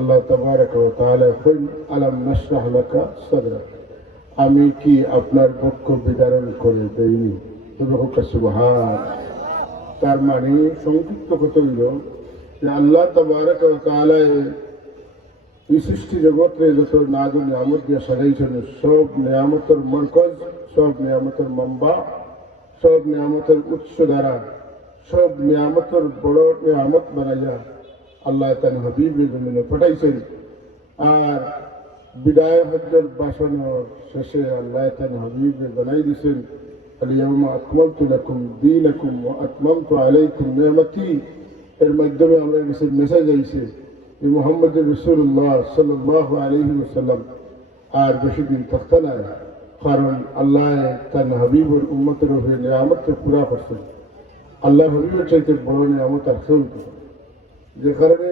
আল্লাহ তাবারাক ওয়া তাআলা বলেন, আলাম নাশরাহ লাকা সাদরাক, আমি কি আপনার বক্ষ বিদারণ করে দেইনি? সুবহান। তার মানে সংক্ষিপ্ত কথা হইল যে আল্লাহ তাবারাক ওয়া তাআলা এই সৃষ্টি জগৎরে যত নাজ ও নিয়ামত দিয়ে সাজাইছেন, সব নিয়ামতের মরকজ, সব নিয়ামতের মাম্বা, সব নিয়ামতের উৎস দ্বারা, সব নিয়ামতের বড় নিয়ামত বানাইয়া আল্লাহ তার হাবিবের জমিনে পাঠাইছেন। আর বিদায় হজ্জের বাসন শেষে আল্লাহ তার হাবিবের জানাই দিয়েছেন, আল-ইয়াওমা আকমালতু লাকুম দীনাকুম ওয়া আতমামতু আলাইকুম নি'মাতি। এর মাধ্যমে আমরা কিছু মেসেজ আইছে যে মুহাম্মদ রাসূলুল্লাহ সাল্লাল্লাহু আলাইহি ওয়াসাল্লাম আর বেশি দিন থাকতে না, কারণ আল্লাহ তার হাবিবের উম্মতের উপরে নিয়ামতকে পুরা করছেন। আল্লাহ হাবিবের চাইতে বড় নিয়ামত আর কেউ নেই, যে কারণে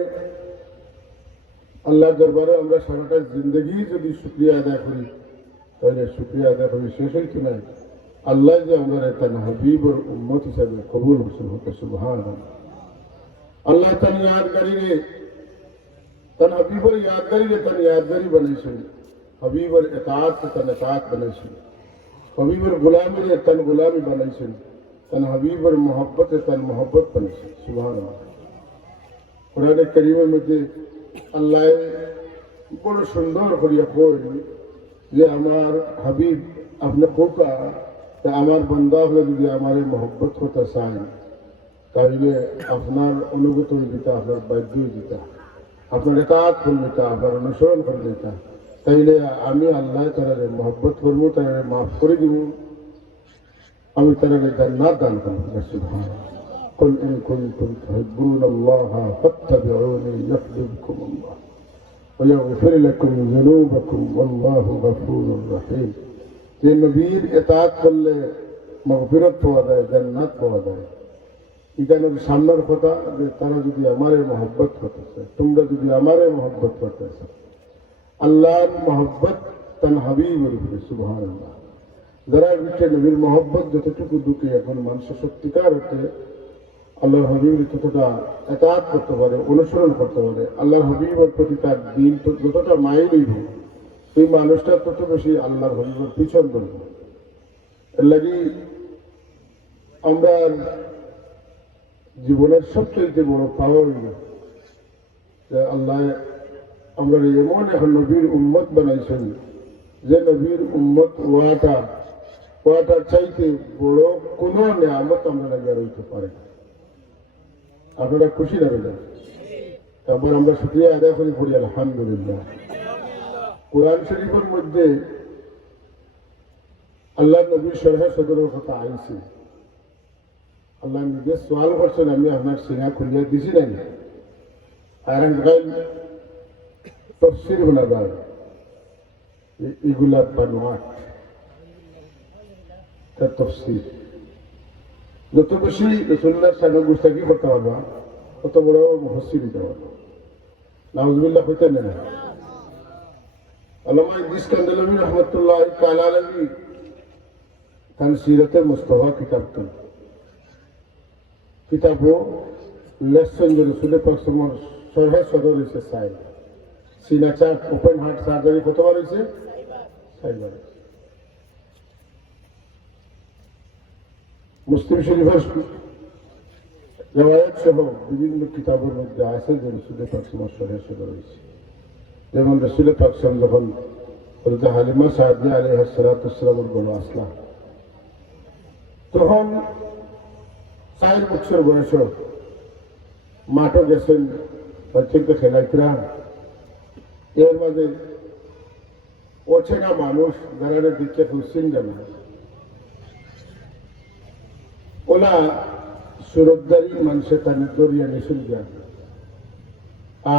আল্লাহর দরবারে আমরা সারাটা জিন্দগি যদি শুকরিয়া আদায় করি, তাহলে শুকরিয়া আদায় করি শেষ হইতে নাই। আল্লাহ যে আমরা তার হাবিবের উম্মত হিসাবে কবুল হোসেন হতে সুবহানাল্লাহ। আল্লাহ তার ইয়াদগারিরে, তার হাবিবের ইয়াদগারিরে তার ইয়াদগারি বানাইছেন, হাবিবের ইতাআত তার ইতাআত বানাইছেন, হাবিবের গোলামিরে তার গোলামি বানাইছেন, তার হাবিবের মোহব্বতে তার মোহব্বত বানাইছেন সুবহানাল্লাহ। কোরআনে কারীমের মধ্যে আল্লাহ বড় সুন্দর করিয়া কইলেন যে আমার হাবিব আপনি কোকা, আমার বান্দা হলে যদি আমার মোহব্বত করতে চান, তাহলে আপনার অনুগত দিতা, আপনার বাধ্য দিতা, আপনার ইতাআত করলিতা, আপনার অনুসরণ করলিতা, তাইলে আমি আল্লাহ তারা মোহব্বত করবো, তারা মাফ করে দিব, আমি তারা জান্নাত দান করবো সুবহানাল্লাহ। قل إن كنتم تحبون الله فاتبعوني يحببكم الله ويغفر لكم ذنوبكم والله غفور رحيم। যে নবীর ইতাআত করলে মাগফিরাত পাওয়া যায়, জান্নাত পাওয়া যায়। এখানে সামনের কথা যে তারা যদি আমারে মহব্বত করতেছে, তোমরা যদি আমারে মহব্বত করতেছে, আল্লাহর মহব্বত তার হাবিবের উপরে সুবহানাল্লাহ। যারা বিচ্ছে নবীর মহব্বত যতটুকু দুঃখে এখন মানুষের সত্যিকার হতে আল্লাহর হাবিবের ততটা ইতাআত করতে পারে, অনুসরণ করতে পারে, আল্লাহর হাবিবের প্রতি তার দিল যতটা মাইল হইব, এই মানুষটা তত বেশি আল্লাহর হাবিবের পিছন করব। এর লাগি আমরা জীবনের সবচেয়ে বড় পাওয়া হইল যে আল্লাহ আমরা এমন এখন নবীর উম্মত বানাইছেন, যে নবীর উম্মত ওয়াটার চাইতে বড় কোন নিয়ামত আমরা লাগিয়ে রইতে পারে না। আপনারা খুশি লাগবেন। তারপর আমরা শুকরিয়া আদায় করি পড়ি আলহামদুলিল্লাহ। কোরআন শরীফের মধ্যে আল্লাহ নবীর শরহে সদরের কথা আইছে। আল্লাহ নিজে সওয়াল করছেন, আমি আপনার সিনা খুলিয়া দিছি নাই, আর তফসির বানাবার এগুলা বানোয়াট, তার তফসির যত বেশি রাসূলুল্লাহর শানে গুস্তাখি করতে পারবা, তত বড় মুফাসসির দিতে পারবা। নাউজুবিল্লাহ হইতে না। আল্লামা ইদ্রিস কান্দালাবী রহমতুল্লাহ তাআলা আলাইহি তার সিরাতে মুস্তাফা কিতাবও লেসন যে রাসূল পাক সাল্লাল্লাহু আলাইহি ওয়াসাল্লাম শরহে সদর হইছে সাইড সিনা চার্ট ওপেন হার্ট সার্জারি কতবার হইছে? 6 বার। মুসলিম শরীফের রিওয়ায়াত সহ বিভিন্ন কিতাবের মধ্যে আছে যে রাসূল পাক সাল্লাল্লাহু আলাইহি ওয়াসাল্লাম সদর হইছে। যেমন রাসূল পাক সাল্লাল্লাহু যখন হযরত হালিমা সাদিয়া আলাইহিস সালাতু ওয়াসসালামের বড় আসলা, তখন 4 বছর বয়স, মাঠে গেছেন বাচ্চাকে খেলাইতরা। এর মাঝে অচেনা মানুষ যারা দিচ্ছে হুসিন জানা, ওলা সুরতদারি মানুষে তার দরিয়া নিশুন যান,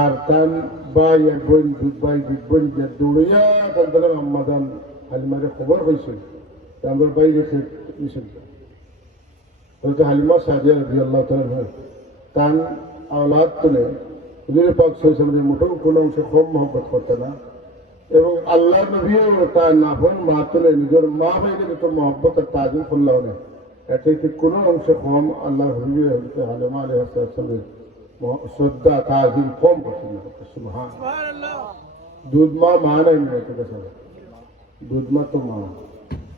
আর তান ভাই আর বোন ভাই বোন দৌড়িয়া তাদের আম্মাদান হালিমারে খবর হয়েছে আমরা বাইরে নিশুন যান। হয়তো হালিমা সাদিয়া রাদিয়াল্লাহু তাআলা তান আওলাদ তুলে হুজুর পাক সাল্লাল্লাহু আলাইহি ওয়াসাল্লামের মোটেও কোনো অংশ কম মহব্বত করতে না, এবং আল্লাহ নবীও তার নাফন মা তুলে নিজের মা বাইরে যত মহব্বত আর তাজিম করলেও না, এটাতে কোনো অংশ কম আল্লাহ হাবিব হালিমা আলাইহিস সালামের শ্রদ্ধা তাজিম কম করছেন না সুবহান। দুধ মা মা নাই মেয়েছে দুধ মা তো মা,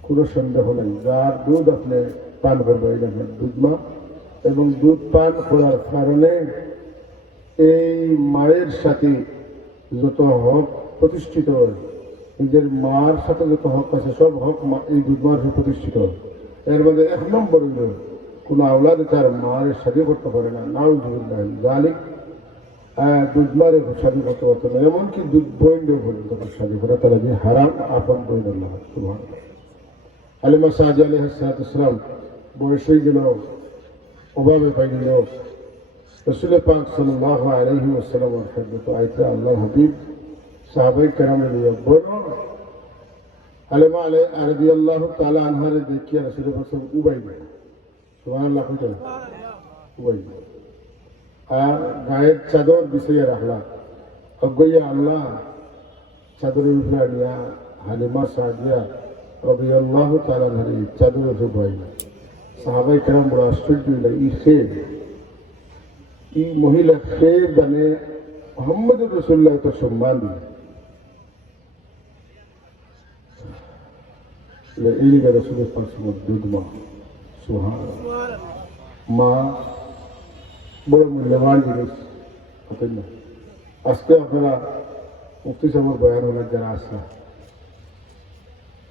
কোনো সন্দেহ নেই। যার দুধ আপনি পান করবে এই দেখেন দুধ মা, এবং দুধ পান করার কারণে এই মায়ের সাথে যত হক প্রতিষ্ঠিত হয়, নিজের মার সাথে যত হক আছে সব হক এই দুধ মার সাথে প্রতিষ্ঠিত হয়। এর মধ্যে এক নম্বর হইল কোন আওলাদ তার মায়ের সাথে করতে পারে না, নাউজুবিল্লাহ জালিক। দুধ মারে শাদী করতে পারতো না, এমনকি দুধ বইলেও পর্যন্ত শাদী করা তারা যে হারাম আপন বইল আল্লাহ সুবহানাল্লাহ। হালিমা সাদি আলাইহিস সালাম বয়স হয়ে গেল, অভাবে পাই গেল, রাসূল পাক সাল্লাল্লাহু আলাইহি ওয়াসাল্লামের খেদমতে আইতা আল্লাহর হাবিব সাহাবায়ে কেরামের নিয়ে বড় হালিমা রাদিয়াল্লাহু তাআলা আনহারে দেখিয়া রাসূল পাক উবাই গেল, সুবহানাল্লাহ কইতেন উবাই। আর গায়ের চাদর বিছিয়ে রাখলা, অজ্ঞইয়া আল্লাহ চাদরের উপরে আনিয়া হালিমা সাদিয়া রাদিয়াল্লাহু তাআলা আনহারে চাদরের উবাই। সাহাবায়ে কেরাম বড় আশ্চর্য হইল, এই মহিলা খেয়ে জানে মোহাম্মদুর রাসূলুল্লাহ তো সম্মান দিল। এই রাসূলের পাশে দুধ মা সুবহানাল্লাহ, মা বড় মূল্যবান জিনিস। আজকে আপনারা মুফতি সাহেবের বয়ান হলে যারা আসা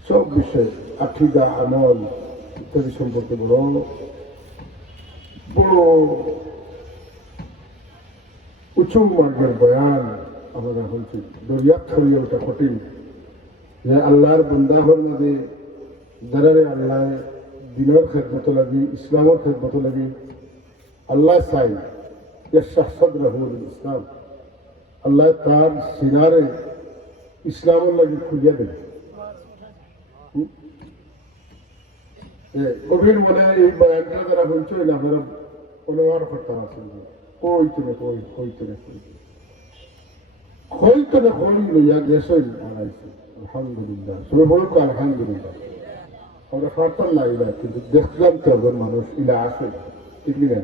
সব বিষয় আকিদা আমল ইত্যাদি সম্পর্কে বড় বড় উঁচু মার্গের বয়ান আপনারা হয়েছে। দরিয়াত ছড়িয়ে ওটা কঠিন যে আল্লাহর বন্দাহর মধ্যে যারা আল্লাহ দিনের খেদমত লাগি, ইসলামের খেদমত লাগি আল্লাহ চাই সাদরাহুল ইসলাম, আল্লাহ তার সিনারে ইসলামের লাগি খুঁজিয়া দেবে। কবির বলে এই বয়ানটা যারা বলছো না আপনারা অনুমান করতে পারছেন কইতনে কইতনে লইয়া গেছেন আড়াইছে। আলহামদুলিল্লাহ, সবাই বলুক আলহামদুলিল্লাহ। আমরা ফারতাম না ইলা, কিন্তু দেখলাম তো একজন মানুষ ইলা আসে, ঠিক না?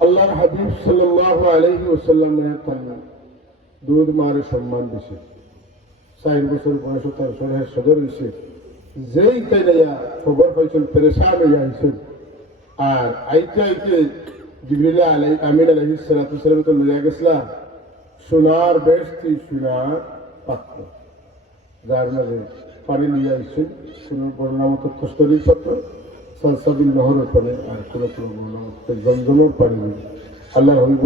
আল্লাহর হাবিব সাল্লাল্লাহু আলাইহি ওয়াসাল্লামের দুধ মারে সম্মান দিছে। 4 বছর বয়স তার সরহের সদর হয়েছে, যেই তাই খবর পাইছেন পেরেশান হইয়া আইছেন। আর আইতে আইতে জিবরিল আমিন আলাইহিস সালাতু ওয়াসসালাম তো লইয়া গেছিলা সোনার বেশটি, সোনার পাত্র, যার মাঝে পানি নিয়ে আইছেন। কোন বর্ণনা মতো কস্তরী পাত্র, সালসাবিল নহরের পানি, আর কোনো বর্ণনা মতো জমজমের পানি। আল্লাহ হাবিব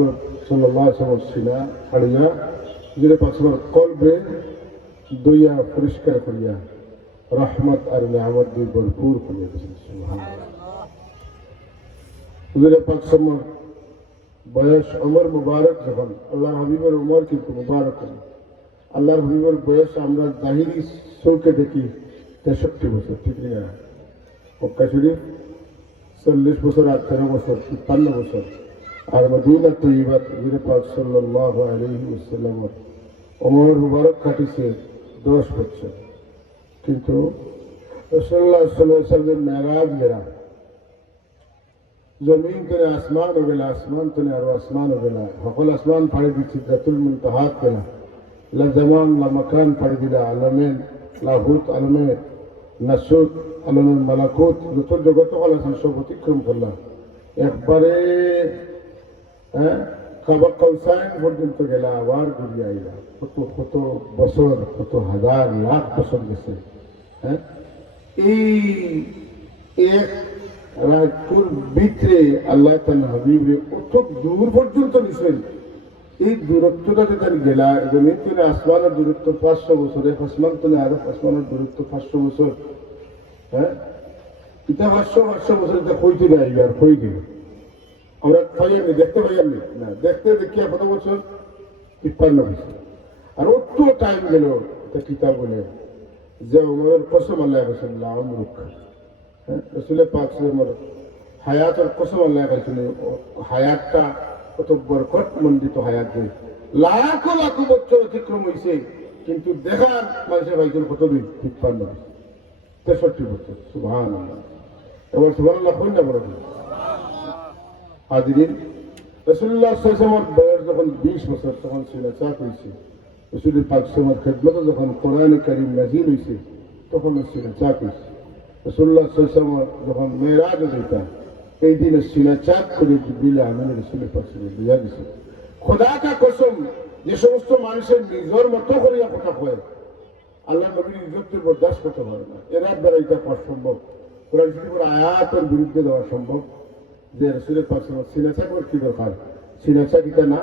সাল্লাল্লাহু আলাইহি ওয়াসাল্লাম সিনা হাড়িয়া জিরে পাঁচবার কলবে দইয়া পরিষ্কার করিয়া রহমত আর নিয়ামত দিয়ে ভরপুর করিয়া দিয়েছেন। সুবহানাল্লাহ। হুজুরে পাক সাল্লাল্লাহু বয়স ওমর মুবারক যখন, আল্লাহ হাবিবের উমর কিন্তু মুবারক। আল্লাহর হাবিবের বয়স আমরা জাহিরি চৌকে দেখি 63 বছর, ঠিক না? মক্কা শরীফ 40 বছর আর 13 বছর 53 বছর। আর মদিনা তৈয়বাত হুজুরে পাক সাল্লাল্লাহু আলাইহি ওয়াসাল্লামের ওমর মুবারক কাটিছে 10 বছর। কিন্তু রাসূলুল্লাহ সাল্লাল্লাহু আলাইহি ওয়াসাল্লামের মেরাজ গেরা, জমিন তনে আসমান হয়ে গেল, আসমান তনে আরো আসমান হয়ে গেল, সকল আসমান পাড়ি দিচ্ছে সিদরাতুল মুনতাহাত গেলা, লা জামান লা মাকান পাড়ি দিলা, আলমে লাহুত, আলমে নাসুত, আলমে মালাকুত, যত জগত হল সব অতিক্রম করলাম একবারে। কাবা কাউসাইন পর্যন্ত গেলা, আবার ঘুরিয়ে আইলা। কত কত বছর, কত হাজার লাখ বছর গেছে। এই এক রাজপুর ভিতরে আল্লাহ তার হাবিবে অত দূর পর্যন্ত নিছেন। এই দূরত্বটা যেখানে গেলা, জমিন তুলে আসমানের দূরত্ব 500 বছর, এক আসমান তুলে আরো আসমানের দূরত্ব 500 বছর। এটা 500 বছর এটা কইতে নাই, আর কই গেল আমরা পাইনি, দেখতে পাইনি না, দেখতে দেখিয়া কত বছর 53 বছর। আর অত টাইম গেল এটা কিতাব বলে যে ওমরের কসম আল্লাহ রাসূলুল্লাহ আমরুক, রাসূল পাক সাল্লাল্লাহু হায়াতের কসম আল্লাহ রাসূল, হায়াতটা কত বরকত মণ্ডিত হায়াত, যে লাখো লাখো বছর অতিক্রম হয়েছে, কিন্তু দেখার মানুষের ভাইজন কতদিন 53 63 বছর। সুবহানাল্লাহ। এবার সুবহানাল্লাহ কই না বড় হাজিরিন, রাসূলুল্লাহ সাল্লাল্লাহু আলাইহি ওয়াসাল্লামের বয়স যখন 20 বছর তখন সিনা চাক হয়েছে। রাসূল পাক সাল্লাল্লাহু খেদমতে যখন কোরআন কারীম নাযিল হয়েছে তখন সিনা চাক হয়েছে। রাসূলুল্লাহ সাল্লাল্লাহু আলাইহি ওয়াসাল্লাম যখন মেরাজ হইতা এই দিনে সিনা চাক করে জিবরিল আমিন রাসূল পাক সাল্লাল্লাহু আলাইহি গেছে। খোদা কা কসম, যে সমস্ত মানুষের নিজের মতো করিয়া কথা কয় আল্লাহ নবীর ইজ্জতের বরদাস্ত করতে পারে না, এরার দ্বারা এটা করা সম্ভব। কোরআন শরীফের আয়াতের বিরুদ্ধে দেওয়া সম্ভব যে রাসূলের পাক সাল্লাল্লাহু সিনা চাক কি দরকার? সিনা চাক এটা না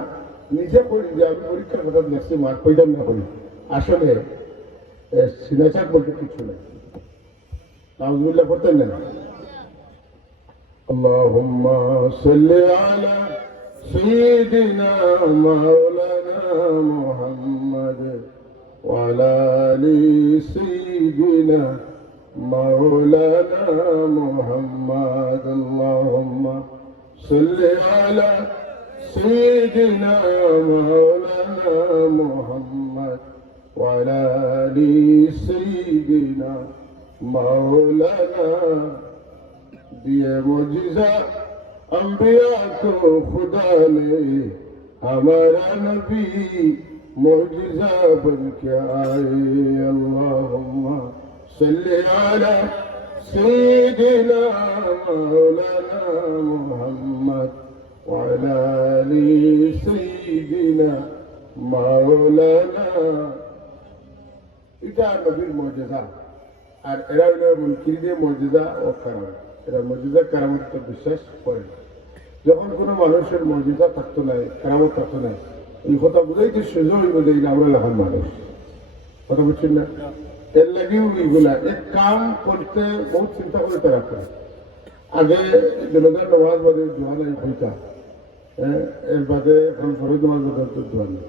নিজে করি যে আমি পরীক্ষার কথা দেখছি মার পয়দাম না করি, আসলে সিনা চাক বলতে কিছু নেই। নাউজুবিল্লাহ করতেন না। আল্লাহুম্মা সাল্লি আলা সাইয়্যিদিনা মাওলানা মুহাম্মদ ওয়া আলা আলি সাইয়্যিদিনা মাওলানা মুহাম্মদ। আল্লাহুম্মা সাল্লি আলা সাইয়্যিদিনা মাওলানা মুহাম্মদ ওয়া আলা আলি সাইয়্যিদিনা মাওলানা। दिए मुझिजा अंबिया को खुदा ने, हमारा नबी मुझिजा बन के आए। अल्लाहुम्मा सल्ली अला सय्यिदिना मौलाना मुहम्मद व अला आलि सय्यिदिना मौलाना। এটা নবীর মুজিজা, আর এরা হলো মুনকিরদের মুজিজা ও কারামত। এরা মুজিজা কারামত তো বিশ্বাস করে না। যখন কোনো মানুষের মুজিজা থাকতো না, কারামত থাকতো না, এই কথা বুঝাইতে সুযোগ দেয় না আমরা লাখান মানুষ। কথা বুঝছেন না? এর লাগেও এইগুলা এক কাম করতে বহুত চিন্তা করে তারা করে। আগে জনতার নামাজ বাদে দোয়া নাই হইতা, এর বাদে এখন ফরজ নামাজ বাদে দোয়া নেই।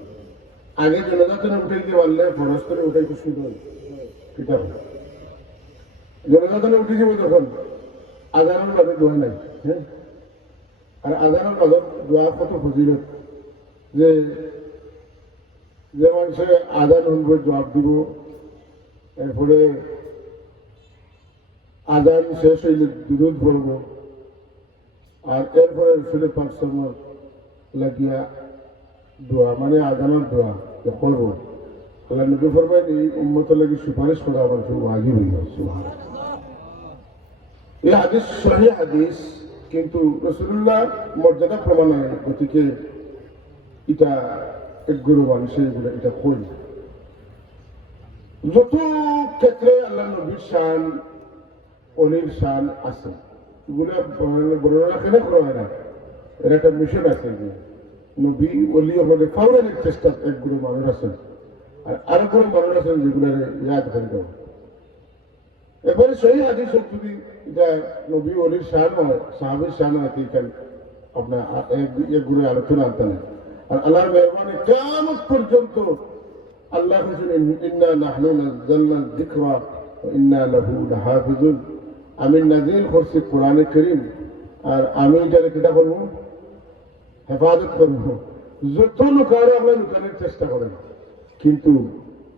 আগে জনতার উঠাইতে পারলে ফরজ করে উঠাইতে সুযোগ কিতাব জনসাধারণ উঠে যাবো তখন আজানের বাদে দোয়া নাই। হ্যাঁ, আর আজানের বাদত দোয়া কত ফজিলত, যে যে মানুষে আজান হইব জবাব দিব, এরপরে আজান শেষ হইলে দুরূদ পড়ব, আর এরপরে রসুল পাক সাল্লাল্লাহু লাগিয়া দোয়া মানে আজানের দোয়া করব। আল্লাহ নবী ফরমায় এই উম্মতের লাগি সুপারিশ করা আমার খুব ওয়াজিব হয়ে যায়। সুবহানাল্লাহ। এই হাদিস সহিহ হাদিস, কিন্তু রাসূলুল্লাহ মর্যাদা প্রমাণ হয়, গতিকে এটা এক গুরু মানুষের এগুলো এটা কই। যত ক্ষেত্রে আল্লাহ নবীর শান অলির শান আছে, এগুলো বর্ণনা কেন করা হয় না? এর একটা মিশন আছে যে নবী অলি আমাদের ফাউলানের চেষ্টা এক গুরু মানুষ আছেন, আর আরো কোনো মানুষ আছেন যেগুলো ইয়াদ করে দেওয়া। এবারে সহি হাদিস যদি এটা নবী অলির শান হয়, সাহাবীর শান হয়, আপনার এক গুরু আলোচনা আনতে না। আর আল্লাহর মেহরবানি কিয়ামত পর্যন্ত আল্লাহ বলেন ইন্না নাহনু নাযালনা যিকরা ওয়া ইন্না লাহু লাহাফিজুন। আমি নাযিল করছি কোরআনে কারীম, আর আমি এটাকে কিতা করব? হেফাজত করব। যত লুকানো আমরা লুকানোর চেষ্টা করেন, কিন্তু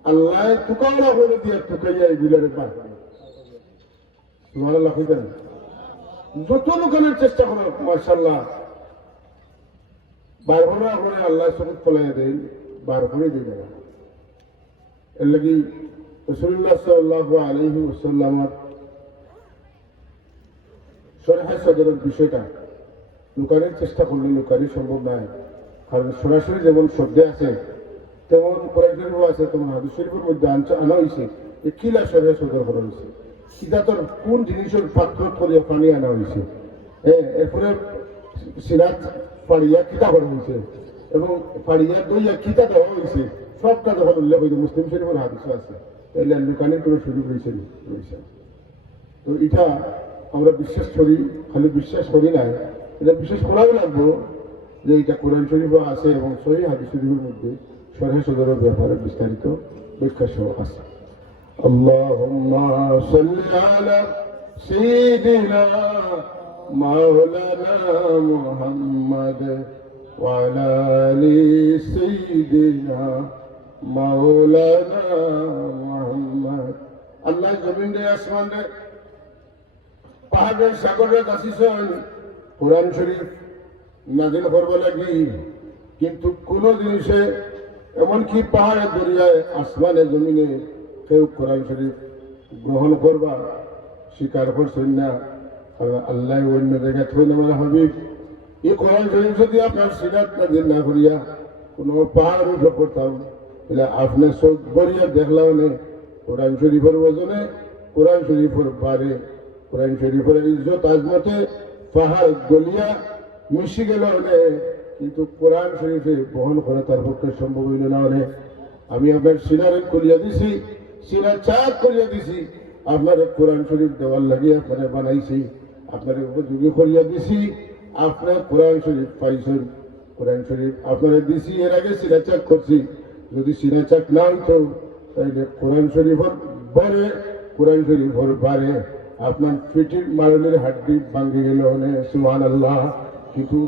আল্লাহ টুকাওয়া করে দিয়ে টুকাইয়া এগুলোর পার করে। সুবহানাল্লাহ। যত লুকানোর চেষ্টা করেন মাশাআল্লাহ বার করে আপনি আল্লাহ সবুত ফলাই দেন, বার করে দিয়ে দেন। এর লাগি রাসূলুল্লাহ সাল্লাল্লাহু আলাইহি ওয়াসাল্লামের শরহে সদরের বিষয়টা লুকানোর চেষ্টা করলে লুকানো সম্ভব নয়, কারণ সরাসরি যেমন শব্দে আছে তেমন কোরআন শরীফও আছে, তেমন হাদিস শরীফের মধ্যে আনা হয়েছে। এই কিলা শরহে সদর করা হয়েছে, কিতাতর কোন জিনিসের পাত্র করিয়া পানি আনা হয়েছে, এরপরে সিরাত পাড়িয়া কিতা করা হয়েছে এবং পাড়িয়া দইয়া কিতা দেওয়া হয়েছে, সবটা যখন উল্লেখ হয়েছে মুসলিম শরীফের হাদিস আছে। এলে লুকানোর কোনো সুযোগ রয়েছে। তো এটা আমরা বিশ্বাস করি, খালি বিশ্বাস করি না, এটা বিশ্বাস করাও লাগবো যে এটা কোরআন শরীফ আছে এবং সহিহ হাদিস শরীফের মধ্যে শরহে সদরের ব্যাপারে বিস্তারিত ব্যাখ্যা সহ আছে। আল্লাহুম্মা সাল্লি আলা সাইয়্যিদিনা মাওলানা মুহাম্মদ ওয়া আলা আলি সাইয়্যিদিনা মাওলানা মুহাম্মদ। আল্লাহ জমিন রে আসমান রে পাহাড়ের সাগরের কাছে কোরআন শরীফ নাজিল করবো লাগি, কিন্তু কোন জিনিসে এমনকি পাহাড়ে দরিয়ায় আসমানে জমিনে কেউ কোরআন শরীফ গ্রহণ করবা স্বীকার করছেন না। আল্লাহ অন্য জায়গায় থইন আমার হাবিব এই কোরআন শরীফ যদি আপনার সিরাত নাজিল না করিয়া কোনো পাহাড় উঠে পড়তাম তাহলে আপনি চোখ বরিয়া দেখলাম নে কোরআন শরীফের ওজনে, কোরআন শরীফের বারে, কোরআন শরীফের ইজ্জত আজমতে পাহাড় গলিয়া মিশি গেল নে, কিন্তু কোরআন শরীফে বহন করা তার পক্ষে সম্ভব হইল না। অনেক আমি আপনার সিনারে করিয়া দিছি, সিনা চাক করিয়া দিছি, আপনার কোরআন শরীফ দেওয়ার লাগিয়ে আপনারা বানাইছি, আপনার উপযোগী করিয়া দিছি, আপনার কোরআন শরীফ পাইছেন। কোরআন শরীফ আপনারা দিছি, এর আগে সিনা চাক করছি, যদি সিনা চাক না হইতো তাহলে কোরআন শরীফের বরে, কোরআন শরীফের বারে আপনার পিঠির মারণের হাড্ডি ভাঙ্গি গেল অনেক সুবহানাল্লাহ। কিন্তু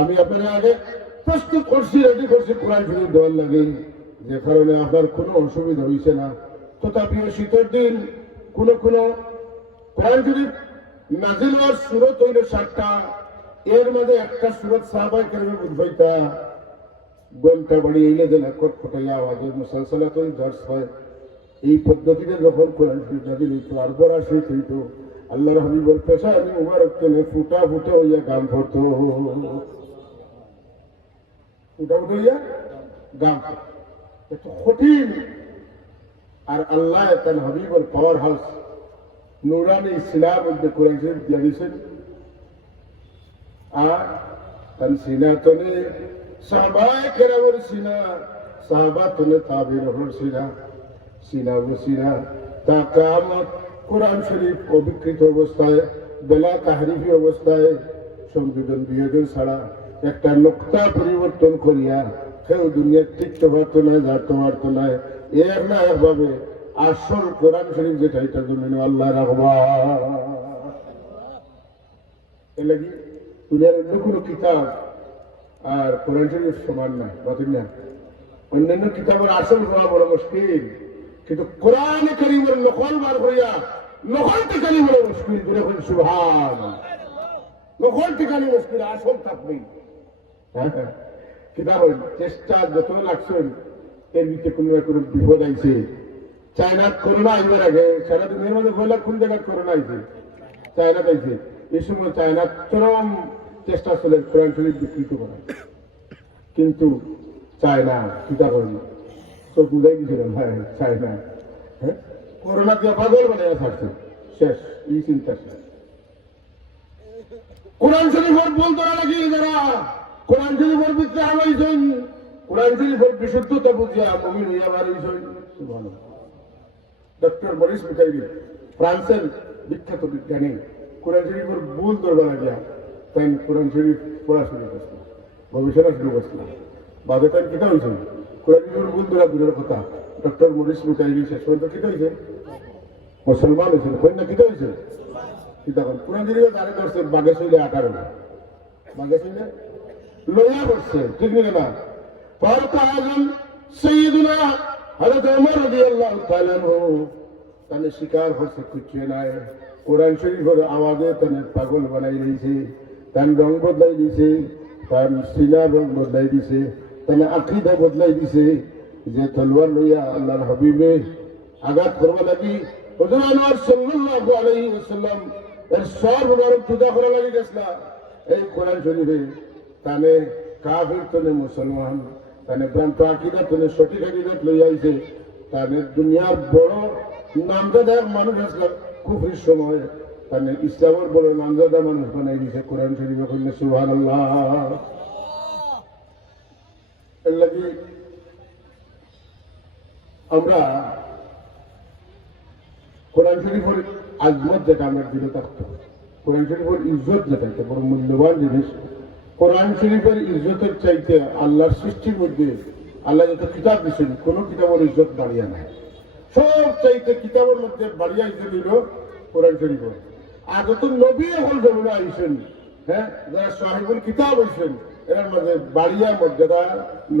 আমি আপনার আগে প্রস্তুত করছি, রেডি করছি কোরআন শরীফ দেওয়ার লাগে, যে কারণে আপনার কোনো অসুবিধা হয়েছে না। তথাপিও শীতের দিন কোন কোরআন শরীফ নাজিল হওয়ার সুরত হইল 7টা, এর মধ্যে একটা সুরত সাহাবায়ে কেরামের বুঝাইতা ঘন্টা বাড়ি এলে দেন কটকটাইয়া আওয়াজে মুসালসালাতুল দর্স হয়। এই পদ্ধতিতে যখন কোরআন শরীফ নাজিল হইতো আর বড় শরীফ হইতো, আল্লাহর হাবিবের পেশা আমি মুবারক তেনে ফুটা ফুটে হইয়া গান পড়তো, ফুটা ফুটে হইয়া গান এত কঠিন। আর আল্লাহ তার হাবিবের পাওয়ার হাউস নুরানি ইসলাম মধ্যে কোরআন শরীফ দিয়া দিয়েছেন। আর তার সিনা তনে সাহাবায়ে কেরামের সিনা, সাহাবা তনে তাবিঈনের সিনা, সিনা ও সিনা তা কিয়ামত কোরআন শরীফ অবিকৃত অবস্থায় বেলা তাহরিফি অবস্থায় সংযোজন বিয়োজন ছাড়া একটা নোক্তা পরিবর্তন করিয়া কেউ দুনিয়ার টিকতে পারতো না, যাতে পারতো না। এর না একভাবে আসল কোরআন শরীফ যেটা এটা জন্য আল্লাহ রাখবা। এর লাগি দুনিয়ার অন্য কোনো কিতাব আর কোরআন শরীফ সমান না, বাতিল না। অন্যান্য কিতাবের আসল হওয়া বড় মুশকিল, কিন্তু কোরআন কারীমের নকল বার করিয়া নকল টিকানি বড় মুশকিল। দূরে হল সুবহান, নকল টিকানি মুশকিল, আসল থাকবে। কিতাব চেষ্টা যত লাগছেন এর ভিতরে কোনো না কোনো বিপদ আইছে। চায়না করোনা আইবার আগে সারা দুনিয়ার মধ্যে বললা কোন জায়গায় করোনা আইছে, চায়না আইছে। এই সময় চায়না চরম চেষ্টা চলে কোরআন শরীফ বিকৃত করা, কিন্তু চায়না কিতা করেন চোখ বুঝাই দিয়েছিল। হ্যাঁ চায়না হ্যাঁ করোনা দিয়ে পাগল বানিয়ে থাকছে, শেষ এই চিন্তা শেষ। কোরআন শরীফের বল ধরা নাকি যারা কোরআন শরীফের ভিতরে আনাইছেন, কোরআন শরীফের বিশুদ্ধতা বুঝিয়া মুমিন হইয়া বাড়িয়েছেন। সুবহানাল্লাহ। ডক্টর মরিস বুখারী ফ্রান্সের বিখ্যাত বিজ্ঞানী কোরআন শরীফের ভুল ধরবা লাগিয়া তাই কোরআন শরীফ পড়া শুরু করছিল, গবেষণা শুরু করছিল। বাদে তাই কিতা হয়েছে কোরআন শরীফের ভুল ধরা দূরের কথা, ডক্টর মরিস বুখারী শেষ পর্যন্ত কিতা হয়েছে মুসলমান হয়েছিল। কন্যা কিতা হয়েছে কিতা করেন কোরআন শরীফের তারে ধরছে বাঘে শৈলে 18, বাঘে শৈলে লইয়া করছে, ঠিক না? ফারুক আজম সৈয়দুনা হযরত ওমর রাদিয়াল্লাহু তাআলা আনহু তানে শিকার হচ্ছে কিছু নাই, কোরআন শরীফের আওয়াজে তানে পাগল বানাই দিয়েছে, তার রং বদলাই দিয়েছে, তার সিনার রং বদলাই দিয়েছে, তানে আকীদা বদলাই দিয়েছে। যে তলোয়ার লইয়া আল্লাহর হাবিবে আঘাত করবা লাগি হুজুর আনোয়ার সাল্লাল্লাহু আলাইহি ওয়াসাল্লাম এর সব মুবারক জুদা করা লাগি গেছলা এই কোরআন শরীফে। তানে কাফির তনে মুসলমান, তানে ভ্রান্ত আকীদা তনে সঠিক আকীদা লইয়া আইছে, তানে দুনিয়ার বড় নামজাদা মানুষ আসলে কুফরির সময় তানে ইসলামের বড় নামজাদা মানুষ বানাই দিছে কোরআন শরীফে। কইলে সুবহানাল্লাহ। এর লাগি আমরা কোরআন শরীফের আজমত যেটা আমরা দিলে থাকতো, কোরআন শরীফের ইজ্জত যেটা এটা বড় মূল্যবান জিনিস। কোরআন শরীফের ইজ্জতের চাইতে আল্লাহর সৃষ্টির মধ্যে আল্লাহ যত কিতাব দিচ্ছেন কোন কিতাবের ইজ্জত বাড়িয়া নাই। সব চাইতে কিতাবের মধ্যে বাড়িয়া ইজ্জত দিল কোরআন শরীফের। আর যত নবী এখন জমিনে আইসেন, হ্যাঁ যারা সাহিবুল কিতাব হয়েছেন এর মধ্যে বাড়িয়া মর্যাদা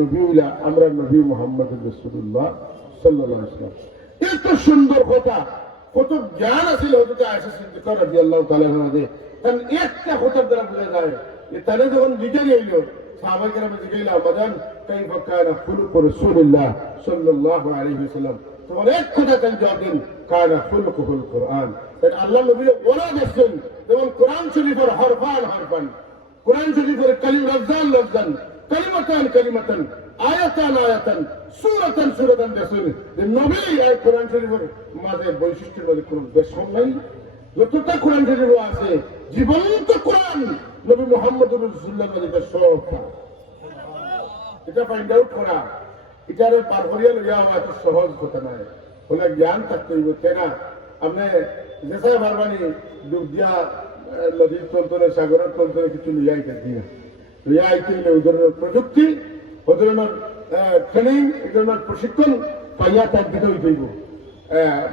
নবী উল্লাহ আমরা নবী মুহাম্মদ রাসূলুল্লাহ সাল্লাল্লাহু আলাইহি ওয়াসাল্লাম। এত সুন্দর কথা, কত জ্ঞান আছিল হযরত আয়েশা সিদ্দিকা রাদিয়াল্লাহু তাআলা আনহা। কারণ একটা কথার দ্বারা বোঝা যায় তাহলে যখন জিজ্ঞেস হইল সাহাবায়ে কেরাম জিজ্ঞাসা আবাদান কাইফা কানা খুলুক রাসূলুল্লাহ সাল্লাল্লাহু আলাইহি ওয়াসাল্লাম তখন এক কথা তাই জবাব দেন কানা খুলুকুল কোরআন তাই আল্লাহ নবী ওরা দেখছেন যেমন কোরআন শরীফের হরফান হরফান কোরআন শরীফের কালিম লফজান লফজান কালিমাতান কালিমাতান আয়াতান আয়াতান সূরাতান সূরাতান দেখছেন যে নবী এই কোরআন শরীফের মাঝে বৈশিষ্ট্যের মধ্যে কোনো বেশন নাই যতটা কোরআন শরীফ আছে জীবন্ত কোরআন নবী মুহাম্মদ রাসূলুল্লাহ মাঝে সবটা এটা ফাইন্ড আউট করা এটারে পার করিয়া লইয়া এত সহজ কথা নয় বলে জ্ঞান থাকতে হইব কেনা আপনি যেসা বারবানি ডুব দিয়া নদীর তন্তরে সাগরের তন্তরে কিছু লইয়া আইতে দিয়া লইয়া আইতে হইলে ওই ধরনের প্রযুক্তি ওই ধরনের ট্রেনিং এই ধরনের প্রশিক্ষণ পাইয়া তার দিতে হইতে হইব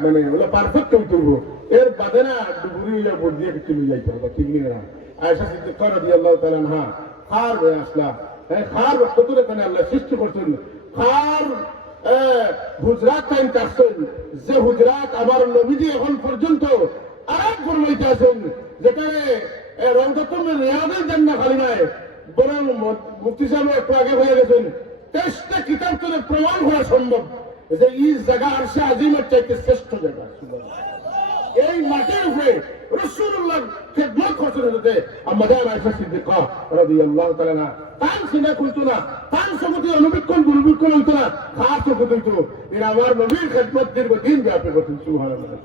মানে ওগুলো পারফেক্ট হইতে হইব এর বাদে না ডুবুরি হইয়া বোধ দিয়ে কিছু লইয়া আইতে হবে ঠিক না আয়েশা সিদ্দিকা রাদিয়াল্লাহু তাআলা আনহা খার হয়ে আসলা খার কতরে কেন আল্লাহ সৃষ্টি করছেন খার হুজরাত টাইম কাটছেন যে হুজরাত আমার নবীজি এখন পর্যন্ত আরেক ফরমাইতে আছেন যেখানে রংগতমের রিয়াদের জান্নাহ খালি নয় বরং মুফতি সাহেব একটু আগে হয়ে গেছেন 23টা কিতাব থেকে প্রমাণ হওয়া সম্ভব যে এই জায়গা আরশে আজিমের চাইতে শ্রেষ্ঠ জায়গা এই মাটির উপরে রাসূলুল্লাহ খেদমত করতে হতে আমাদের আয়েশা সিদ্দিকা রাদিয়াল্লাহু তাআলা না তার সিনা খুলতো না তার সমুদ্রে অনুবীক্ষণ দুর্বীক্ষণ হইতো না খাস হইতো এরা আমার নবীর খেদমত দীর্ঘদিন ব্যাপী করতেন সুবহানাল্লাহ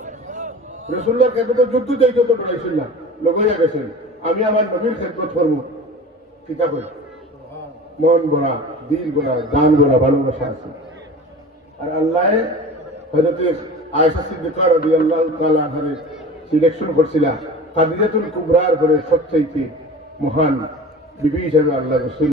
রাসূলুল্লাহ খেদমত যুদ্ধ যাইতো তো লড়াইছিল না লগইয়া গেছেন আমি আমার নবীর খেদমত করবো কিতাব মন ভরা দিল ভরা জান ভরা ভালোবাসা আছে আর আল্লাহ হযরত আয়েশা সিদ্দিকা রাদিয়াল্লাহু তাআলা আনহার সিলেকশন করছিল খাদিজাতুল কুবরার পরে সবচেয়ে মহান বিবি হিসেবে আল্লাহ রাসূল